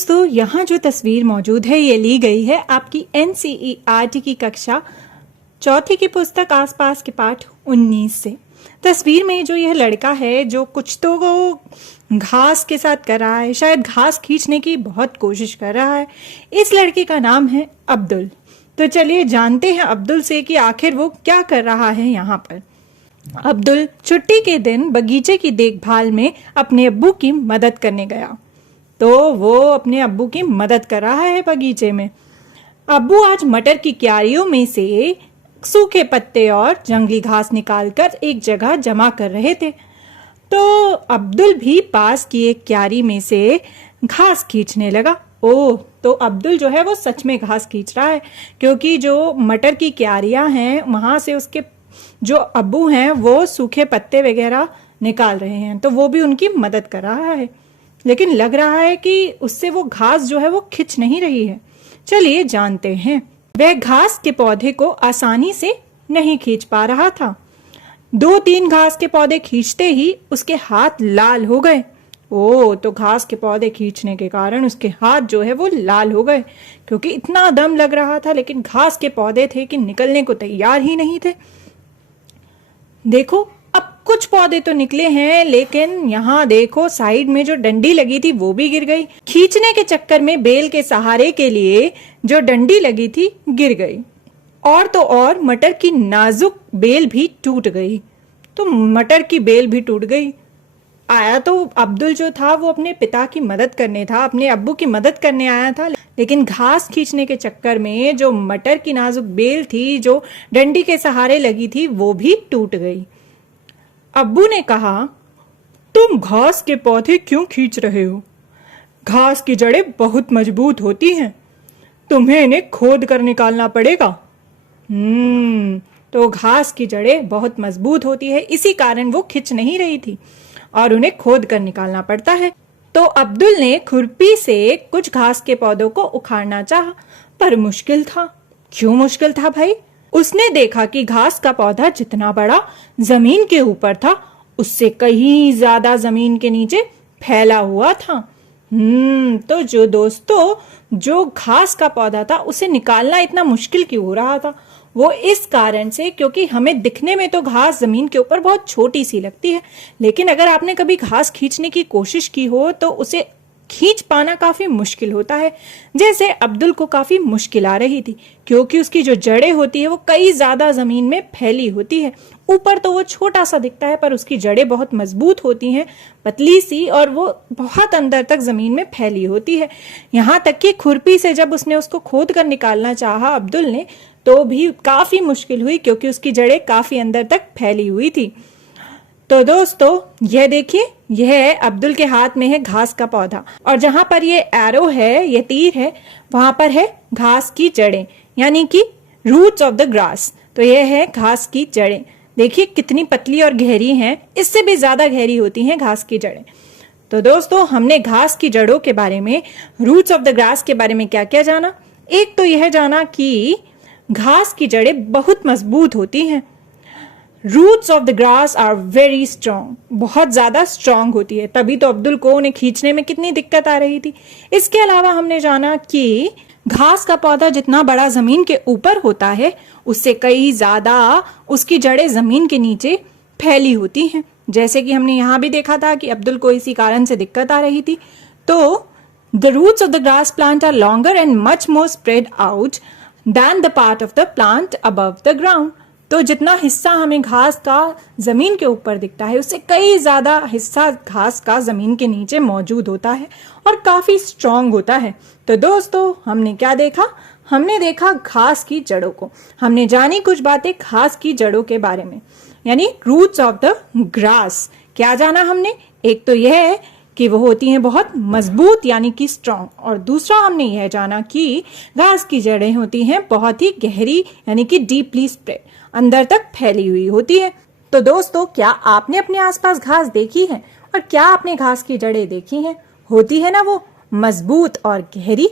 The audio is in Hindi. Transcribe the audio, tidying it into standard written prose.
दोस्तों, यहाँ जो तस्वीर मौजूद है ये ली गई है आपकी NCERT की कक्षा चौथी की पुस्तक आसपास के पाठ 19 से। तस्वीर में जो यह लड़का है जो कुछ तो वो घास के साथ कर रहा है, शायद घास खींचने की बहुत कोशिश कर रहा है। इस लड़के का नाम है अब्दुल। तो चलिए जानते हैं अब्दुल से कि आखिर वो क्या कर रहा है यहाँ पर। अब्दुल छुट्टी के दिन बगीचे की देखभाल में अपने अब्बू की मदद करने गया। तो वो अपने अब्बू की मदद कर रहा है बगीचे में। अब्बू आज मटर की क्यारियों में से सूखे पत्ते और जंगली घास निकालकर एक जगह जमा कर रहे थे। तो अब्दुल भी पास की एक क्यारी में से घास खींचने लगा। ओह, तो अब्दुल जो है वो सच में घास खींच रहा है, क्योंकि जो मटर की क्यारियां हैं वहां से उसके जो अब्बू हैं वो सूखे पत्ते वगैरह निकाल रहे हैं, तो वो भी उनकी मदद कर रहा है। लेकिन लग रहा है कि उससे वो घास जो है वो खिंच नहीं रही है। चलिए जानते हैं। वह घास के पौधे को आसानी से नहीं खींच पा रहा था। 2-3 घास के पौधे खींचते ही उसके हाथ लाल हो गए। ओह, तो घास के पौधे खींचने के कारण उसके हाथ जो है वो लाल हो गए, क्योंकि इतना दम लग रहा था, लेकिन घास के पौधे थे कि निकलने को तैयार ही नहीं थे। देखो, अब कुछ पौधे तो निकले हैं, लेकिन यहाँ देखो साइड में जो डंडी लगी थी वो भी गिर गई। खींचने के चक्कर में बेल के सहारे के लिए जो डंडी लगी थी गिर गई, और तो और मटर की नाजुक बेल भी टूट गई। तो मटर की बेल भी टूट गई। आया तो अब्दुल जो था वो अपने पिता की मदद करने था, अपने अब्बू की मदद करने आया था, लेकिन घास खींचने के चक्कर में जो मटर की नाजुक बेल थी जो डंडी के सहारे लगी थी वो भी टूट गई। अब्बू ने कहा, तुम घास के पौधे क्यों खींच रहे हो? घास की जड़ें बहुत मजबूत होती हैं, तुम्हें इन्हें खोद कर निकालना पड़ेगा। तो घास की जड़ें बहुत मजबूत होती है, इसी कारण वो खिंच नहीं रही थी और उन्हें खोद कर निकालना पड़ता है। तो अब्दुल ने खुरपी से कुछ घास के पौधों को उखाड़ना चाहा, पर मुश्किल था। क्यों मुश्किल था भाई? उसने देखा कि घास का पौधा जितना बड़ा जमीन के ऊपर था, उससे कहीं ज्यादा जमीन के नीचे फैला हुआ था। तो जो दोस्तों जो घास का पौधा था उसे निकालना इतना मुश्किल क्यों हो रहा था? वो इस कारण से, क्योंकि हमें दिखने में तो घास जमीन के ऊपर बहुत छोटी सी लगती है, लेकिन अगर आपने कभी घास खींचने की कोशिश की हो तो उसे खींच पाना काफी मुश्किल होता है। जैसे अब्दुल को काफी मुश्किल आ रही थी, क्योंकि उसकी जो जड़ें होती है वो कई ज्यादा जमीन में फैली होती है। ऊपर तो वो छोटा सा दिखता है, पर उसकी जड़ें बहुत मजबूत होती हैं, पतली सी, और वो बहुत अंदर तक जमीन में फैली होती है। यहाँ तक कि खुरपी से जब उसने उसको खोद कर निकालना चाहा अब्दुल ने, तो भी काफी मुश्किल हुई, क्योंकि उसकी जड़ें काफी अंदर तक फैली हुई थी। तो दोस्तों यह देखिए, यह अब्दुल के हाथ में है घास का पौधा, और जहां पर ये एरो है, ये तीर है, वहां पर है घास की जड़ें, यानी कि रूट्स ऑफ द ग्रास। तो यह है घास की जड़ें। देखिए कितनी पतली और गहरी हैं, इससे भी ज्यादा गहरी होती हैं घास की जड़ें। तो दोस्तों हमने घास की जड़ों के बारे में, रूट्स ऑफ द ग्रास के बारे में क्या क्या जाना? एक तो यह जाना कि घास की जड़ें बहुत मजबूत होती हैं। Roots of the grass are very strong, बहुत ज्यादा स्ट्रॉन्ग होती है, तभी तो अब्दुल को उन्हें खींचने में कितनी दिक्कत आ रही थी। इसके अलावा हमने जाना कि घास का पौधा जितना बड़ा जमीन के ऊपर होता है, उससे कई ज्यादा उसकी जड़ें जमीन के नीचे फैली होती हैं। जैसे कि हमने यहाँ भी देखा था कि अब्दुल को इसी कारण से दिक्कत आ रही थी। तो the roots of the grass plant are longer and much more spread out than the part of the plant above the ground. तो जितना हिस्सा हमें घास का जमीन के ऊपर दिखता है, उससे कई ज्यादा हिस्सा घास का जमीन के नीचे मौजूद होता है और काफी स्ट्रॉन्ग होता है। तो दोस्तों हमने क्या देखा? हमने देखा घास की जड़ों को। हमने जानी कुछ बातें घास की जड़ों के बारे में, यानी रूट्स ऑफ द ग्रास। क्या जाना हमने? एक तो यह है कि वो होती हैं बहुत मजबूत, यानी कि स्ट्रॉन्ग, और दूसरा हमने यह जाना कि घास की जड़ें होती हैं बहुत ही गहरी, यानी कि डीपली स्प्रेड, अंदर तक फैली हुई होती है। तो दोस्तों क्या आपने अपने आसपास घास देखी है? और क्या आपने घास की जड़ें देखी हैं? होती है ना वो मजबूत और गहरी।